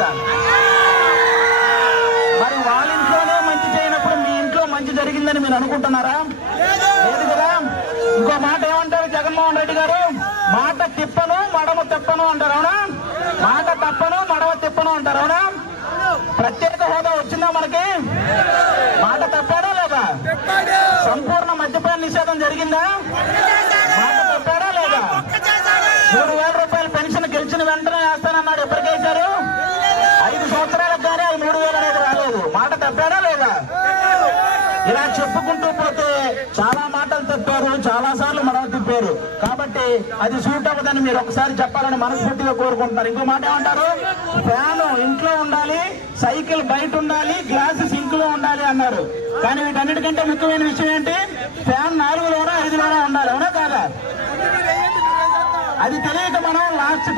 కాదా? మరి వాళ్ళ ఇంట్లోనే మంచి చేయనప్పుడు మీ ఇంట్లో మంచి జరిగిందని మీరు అనుకుంటున్నారా? లేదు కదా. ఇంకో మాట ఏమంటారు జగన్మోహన్ రెడ్డి గారు? మాట తిప్పను మడమ తిప్పను అంటారు, అవునా? మాట తప్పను మడమ తిప్పను అంటారు, అవునా? ప్రత్యేక హోదా వచ్చిందా మనకి? మాట తప్పాడా లేదా? సంపూర్ణ మద్యపాన నిషేధం జరిగిందా? మాట తప్పాడా లేదా? 3,000 రూపాయల పెన్షన్ గెలిచిన వెంటనే వేస్తానన్నాడు, ఎప్పటికేశారు? 5 సంవత్సరాలకు కానీ అది 3,000 అనేది రాలేదు. మాట తప్పాడా లేదా? ఇలా చెప్పుకుంటూ పోతే చాలా మాటలు తప్పారు, చాలా సార్లు మడవ తిప్పారు. కాబట్టి అది సూట్ అవ్వదని మీరు ఒకసారి చెప్పాలని మనస్ఫూర్తిగా కోరుకుంటున్నారు. ఇంకో మాట ఏమంటారు? ఫ్యాన్ ఇంట్లో ఉండాలి, సైకిల్ బయట ఉండాలి, గ్లాసు సింక్ లో ఉండాలి అన్నారు. కానీ వీటన్నిటికంటే ముఖ్యమైన విషయం ఏంటి? ఫ్యాన్ 4లోనో 5లోనో ఉండాలి, అవునా కాదా? అది తెలియక మనం లాస్ట్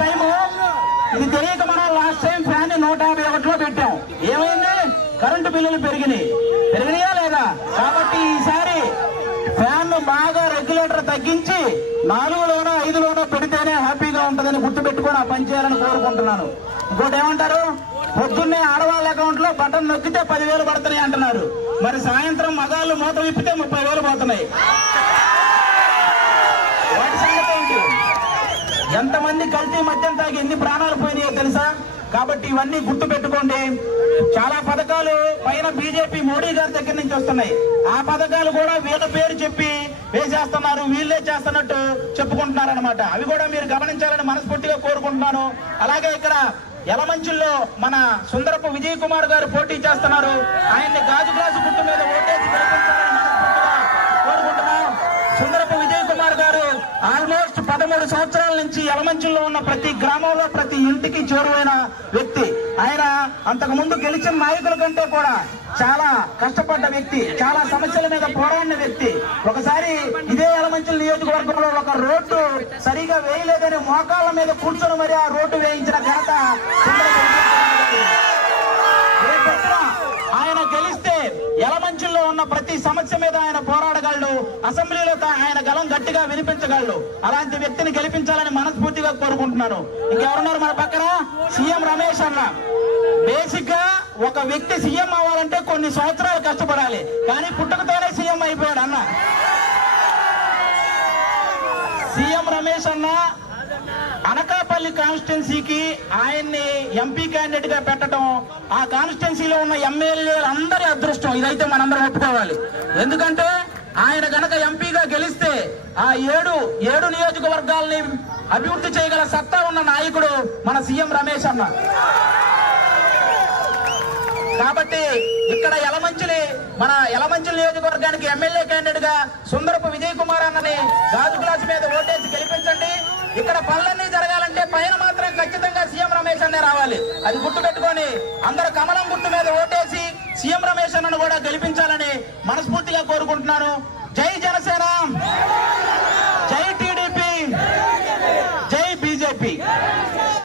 టైం ఫ్యాన్ 151లో పెట్టాం. ఏమైంది? కరెంటు బిల్లులు పెరిగినాయా లేదా? కాబట్టి ఈసారి ఫ్యాన్ బాగా రెగ్యులేటర్ తగ్గించి 4లోనో 5లోనో పెడితేనే హ్యాపీగా ఉంటుందని గుర్తుపెట్టుకొని ఆ పని చేయాలని కోరుకుంటున్నాను. ఇంకోటి ఏమంటారు? పొద్దున్నే ఆడవాళ్ళ అకౌంట్ లో బటన్ నొక్కితే 10,000 పడుతున్నాయి అంటున్నారు. మరి సాయంత్రం మగాళ్ళు మూత విప్పితే 30,000 పోతున్నాయి. వాటి సంగతి ఏంటి? ఎంతమంది కల్తీ మద్యం తాగి ఎన్ని ప్రాణాలు పోయినాయో తెలుసా? కాబట్టి ఇవన్నీ గుర్తు పెట్టుకోండి. చాలా పథకాలు పైన బీజేపీ మోడీ గారి దగ్గర నుంచి వస్తున్నాయి. ఆ పథకాలు కూడా వీళ్ళ పేరు చెప్పి వేసేస్తున్నారు, వీళ్ళే చేస్తున్నట్టు చెప్పుకుంటున్నారు అనమాట. అవి కూడా మీరు గమనించాలని మనస్ఫూర్తిగా కోరుకుంటున్నాను. అలాగే ఇక్కడ యలమంచిల్లో మన సుందరపు విజయ్ కుమార్ గారు పోటీ చేస్తున్నారు. ఆయన్ని గాజు గ్లాసు గుర్తు మీద ఓటేసి గెలిపించాలని మనస్ఫూర్తిగా కోరుకుంటున్నాం. సుందరపు విజయ్ కుమార్ గారు ఆల్మోస్ట్ 13 సంవత్సరాల నుంచి యలమంచిలో ఉన్న ప్రతి గ్రామంలో ప్రతి ఇంటికి చేరువైన వ్యక్తి. ఆయన అంతకు ముందు గెలిచిన నాయకుల కంటే కూడా చాలా కష్టపడ్డ వ్యక్తి, చాలా సమస్యల మీద పోరాడిన వ్యక్తి. ఒకసారి ఇదే యలమంచిల నియోజకవర్గంలో ఒక రోడ్డు సరిగా వేయలేదని మోకాళ్ళ మీద కూర్చొని మరి ఆ రోడ్డు వేయించిన ఘనత ఆయన గెలిస్తే యలమంచిలో ఉన్న ప్రతి సమస్య మీద ఆయన పోరాడగలడు. అసెంబ్లీలో ఆయన గలం గట్టిగా వినిపించగలడు. అలాంటి వ్యక్తిని గెలిపించాలని మనస్ఫూర్తిగా కోరుకుంటున్నాను. ఇంకెవరున్నారు మన పక్కన? సీఎం రమేష్ అన్న. బేసిక్ గా ఒక వ్యక్తి సీఎం అవ్వాలంటే కొన్ని సంవత్సరాలు కష్టపడాలి, కానీ పుట్టుకతోనే సీఎం అయిపోయాడు అన్న. సీఎం రమేష్ అన్న అనకాపల్లి కాన్స్టిట్యున్సీకి ఆయన్ని ఎంపీ క్యాండిడేట్ గా పెట్టడం ఆ కాన్స్టిట్యున్సీలో ఉన్న ఎమ్మెల్యేలు అందరి అదృష్టం. ఇదైతే మనందరం ఒప్పుకోవాలి. ఎందుకంటే ఆయన గనక ఎంపీగా గెలిస్తే ఆ ఏడు నియోజకవర్గాల్ని అభివృద్ధి చేయగల సత్తా ఉన్న నాయకుడు మన సీఎం రమేష్ అన్న. కాబట్టి ఇక్కడ మన యలమంచిలి నియోజకవర్గానికి ఎమ్మెల్యే క్యాండిడేట్ గా సుందరపు విజయ్ కుమార్ అన్నని గాజు గ్లాసు మీద ఓటేసి గెలిపించండి. ఇక్కడ పనులన్నీ జరగాలంటే పైన మాత్రం ఖచ్చితంగా సీఎం రమేష్ అన్నే రావాలి. అది గుర్తు పెట్టుకొని అందరూ కమలం గుర్తు మీద ఓటేసి సీఎం రమేష్ అన్నను కూడా గెలిపించాలని మనస్ఫూర్తిగా కోరుకుంటున్నాను. జై జనసేన.